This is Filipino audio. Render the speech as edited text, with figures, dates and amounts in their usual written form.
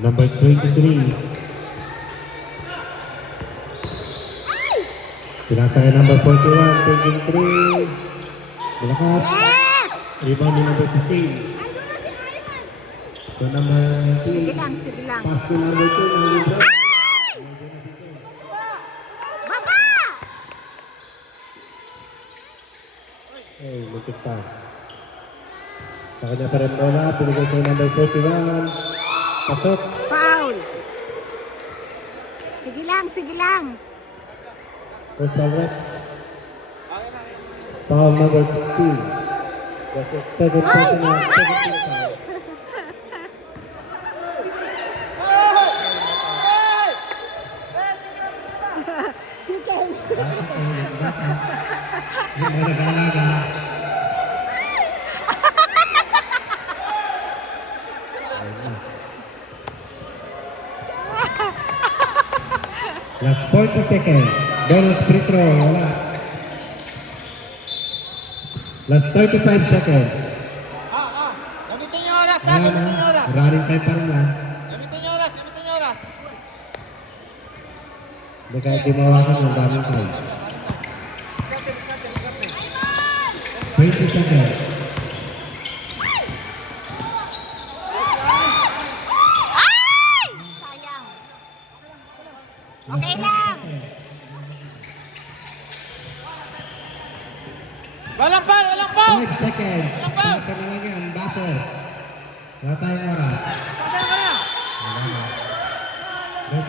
Number 23. Pinasa kay number 41, taking 3. Malakas. Yes! Rebound ni number 15. So number 19. Sige lang, sige lang. Pass to number 2. Ay! Baba! Ay, lutik pa. Sa kanya pa rin bola. Pinigay kay number 41. Pasok. Foul. Sige lang, sige lang. First foul rep. Foul number 16. That's the second personal, second team foul. Yung mga nag-aalaga. Last 40 seconds. Bonus free throw. Wala. Last 35 seconds. Gamitin niyo oras ha, gamitin niyo oras. Running time pa rin yan. Gamitin niyo oras, gamitin niyo oras. Hindi kahit di mawakan yung daming time. 20 seconds. Ay! Sayang. Okay lang. Walang foul, walang foul. 5 seconds. Walang foul. Basa na lang yan, buzzer. Wala tayong oras. Patay mo na. Wala na. Good